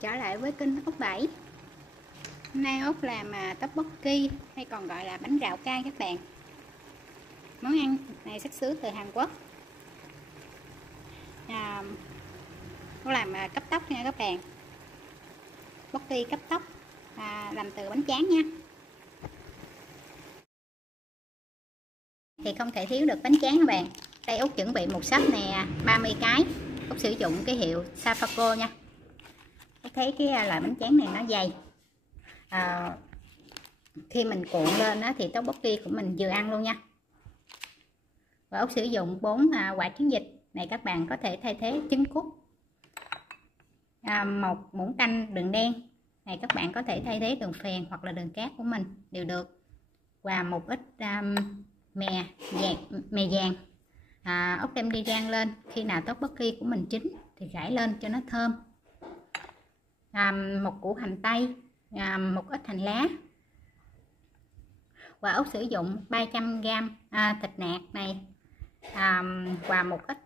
Trở lại với kênh Ốc Bảy. Hôm nay Ốc làm tteokbokki hay còn gọi là bánh rạo cay các bạn. Món ăn này xuất xứ từ Hàn Quốc. Ốc làm cấp tốc nha các bạn. Bokki cấp tốc làm từ bánh tráng nha. Thì không thể thiếu được bánh tráng các bạn. Đây Ốc chuẩn bị một sắp nè 30 cái. Ốc sử dụng cái hiệu Safaco nha. Ốc thấy cái loại bánh tráng này nó dày. Khi mình cuộn lên đó, thì tteokbokki của mình vừa ăn luôn nha. Và Ốc sử dụng 4 quả trứng vịt này, các bạn có thể thay thế trứng cút. 1 muỗng canh đường đen này, các bạn có thể thay thế đường phèn hoặc là đường cát của mình đều được. Và một ít mè vàng. Ốc đem đi rang lên, khi nào tteokbokki của mình chín thì rải lên cho nó thơm. 1 củ hành tây, một ít hành lá. Và Ốc sử dụng 300g thịt nạc này, và một ít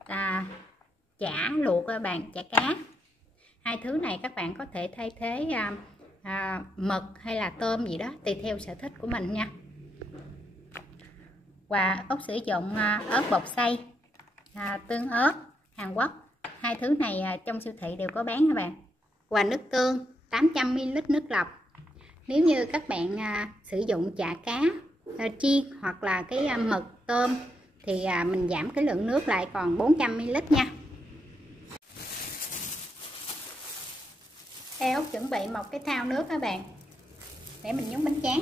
chả luộc các bạn, chả cá. Hai thứ này các bạn có thể thay thế mực hay là tôm gì đó tùy theo sở thích của mình nha. Và Ốc sử dụng ớt bột xay, tương ớt Hàn Quốc. Hai thứ này trong siêu thị đều có bán các bạn. Và nước tương 800ml nước lọc. Nếu như các bạn sử dụng chả cá chiên hoặc là cái mực tôm thì mình giảm cái lượng nước lại còn 400ml nha. Đây Ốc chuẩn bị một cái thao nước các bạn để mình nhúng bánh tráng.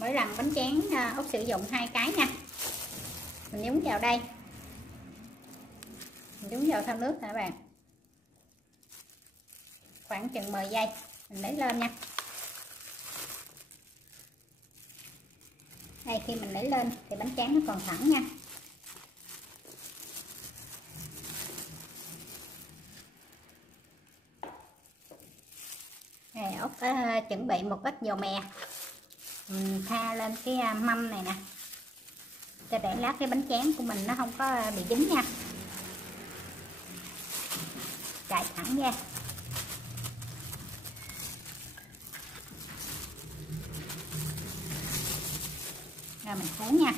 Mỗi lần bánh tráng Ốc sử dụng 2 cái nha. Mình nhúng vào đây, mình nhúng vào thao nước nè các bạn, khoảng chừng 10 giây mình lấy lên nha. Đây, khi mình lấy lên thì bánh tráng nó còn thẳng nha. Đây, Ốc chuẩn bị một ít dầu mè, mình pha lên cái mâm này nè, cho để lát cái bánh tráng của mình nó không có bị dính nha. Trải thẳng ra. Rồi mình cuốn nha.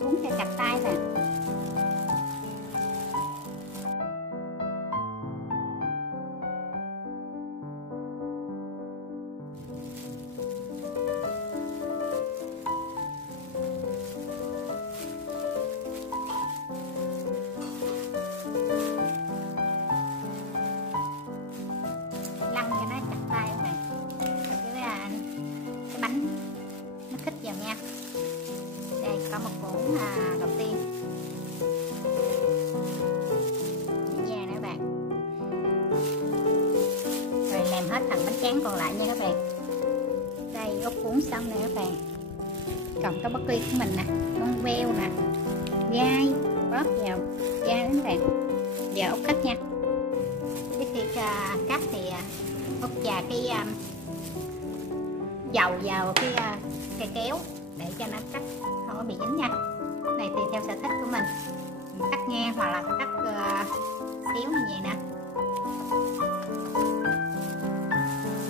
Cuốn cho chặt tay nè. Lăn cho nó chặt tay các bạn. Cái bánh nó khít vào nha. Đây có một muỗng đầu tiên nha các bạn. Rồi làm hết phần bánh tráng còn lại nha các bạn. Đây Ốc cuốn xong nè các bạn. Còn tteokbokki của mình nè, con veo nè, gai bóp vào gai các bạn. Giờ Ốc cắt nha. Trước khi cắt thì Ốc chà cái dầu vào cái cây kéo để cho nó cắt không có bị dính nha. Này tùy theo sở thích của mình cắt ngang hoặc là cắt xíu như vậy nè.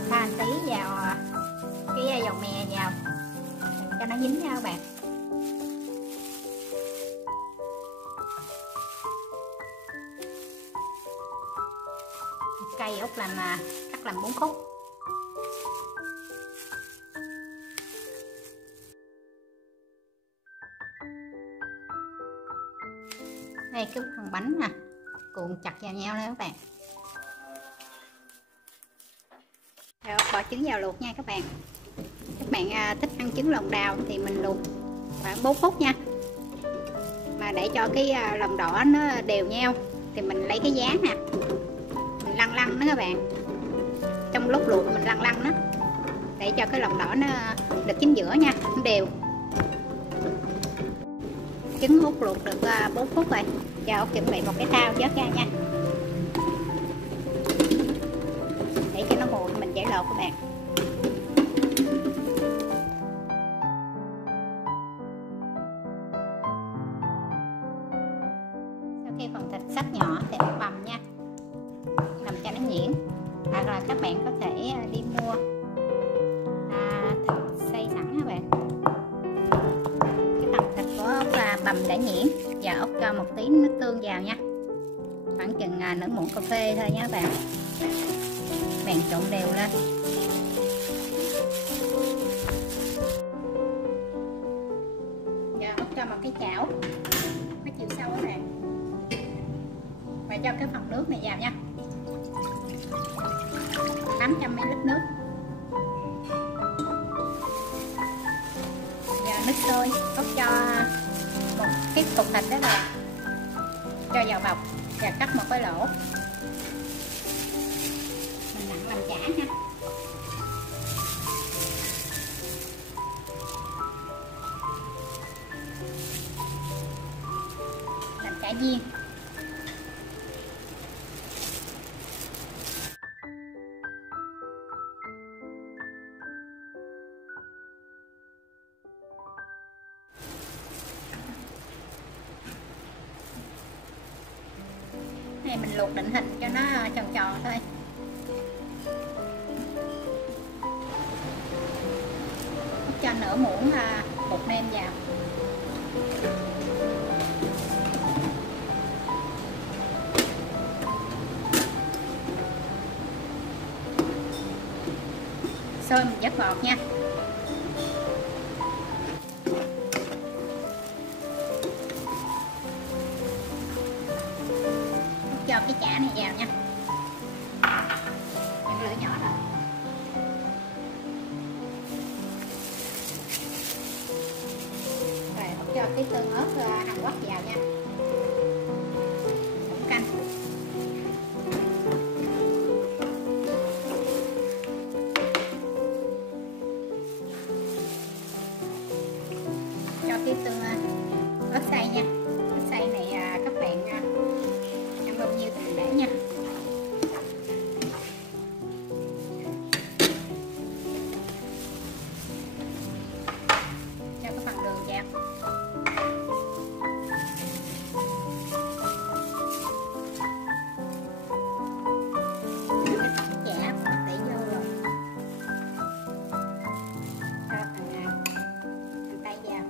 Pha tí vào cái dầu mè vào cho nó dính nha các bạn. Cây Ốc làm cắt làm 4 khúc. Đây cái phần bánh nè, cuộn chặt vào nhau đây các bạn. Rồi bỏ trứng vào luộc nha các bạn. Các bạn thích ăn trứng lòng đào thì mình luộc khoảng 4 phút nha. Mà để cho cái lòng đỏ nó đều nhau thì mình lấy cái giá nè, mình lăn lăn đó các bạn. Trong lúc luộc mình lăn lăn đó để cho cái lòng đỏ nó được chín giữa nha, nó đều. Trứng Ốc luộc được 4 phút rồi. Giờ Ốc chuẩn bị một cái thao vớt ra nha, để cho nó nguội mình giải lột các bạn. cái phần thịt sắc nhỏ thì mình bằm nha, làm cho nó nhuyễn, hoặc là các bạn có thể đi mua thịt xay sẵn các bạn. Cái phần thịt của ốc bằm đã nhuyễn, và ốc cho một tí nước tương vào nha, khoảng chừng nửa muỗng cà phê thôi nha các bạn. Bạn trộn đều lên. Giờ ốc cho một cái chảo có chiều sâu các bạn, và cho cái phần nước này vào nha, 800 ml nước. Giờ nước sôi, ốc cho một cái cục thịt đó rồi cho vào bọc và cắt một cái lỗ, mình nặn làm chả nha. Làm chả viên. Này mình luộc định hình cho nó tròn tròn thôi. Cho nửa muỗng bột nêm vào. Xôi mình vớt bọt nha. Cho cái chả này vào nha. Mình lửa nhỏ rồi. Rồi cho cái tương ớt Hàn Quốc vào nha. Muỗng canh. Cho cái tương ớt xay nha. Ớt xay này các bạn ăn bao nhiêu thì mình để nha. Cho cái phần đường vào. Cái phần chả tỉ vô rồi. Cho hành tây vào.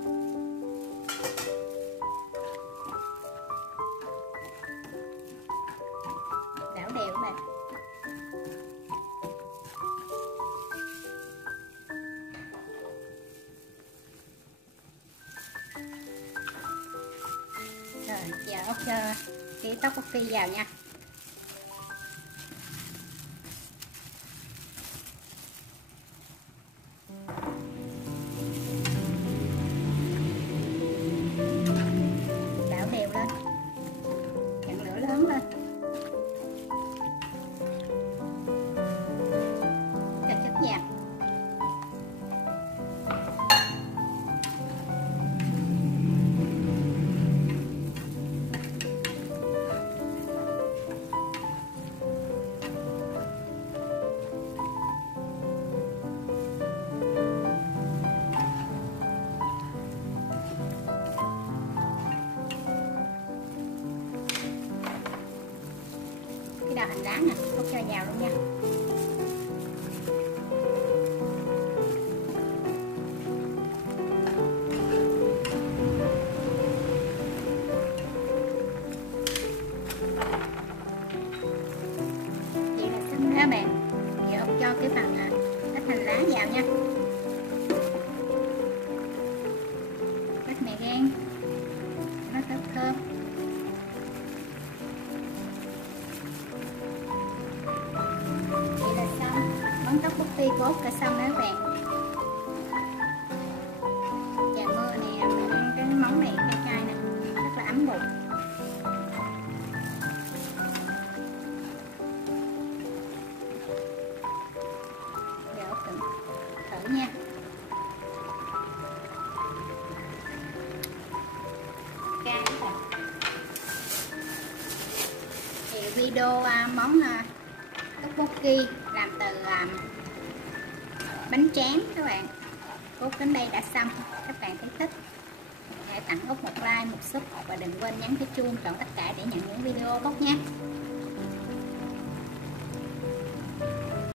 Đảo đều các bạn. Rồi giờ ốc cho cái tteokbokki vào nha. Đảo đều lên, chặn lửa lớn lên. Cho chất vào. Cái đào hành lá nè, ốc cho vào luôn nha. Vậy là xong đó bạn. Giờ ốc cho cái phần ít hành lá vào nha. Ít mè gan, nó rất thơm. Vậy là xong món tteokbokki của ốc đã xong đó các bạn. Trời mưa nè, mình ăn cái món này cay cay nè, rất là ấm bụng. Giờ ốc thử nha. Cay các bạn. Thì video món tteokbokki làm từ bánh tráng các bạn cốt đến đây đã xong. Các bạn thấy thích hãy tặng Út một like, một sub và đừng quên nhấn cái chuông chọn tất cả để nhận những video bóc nha.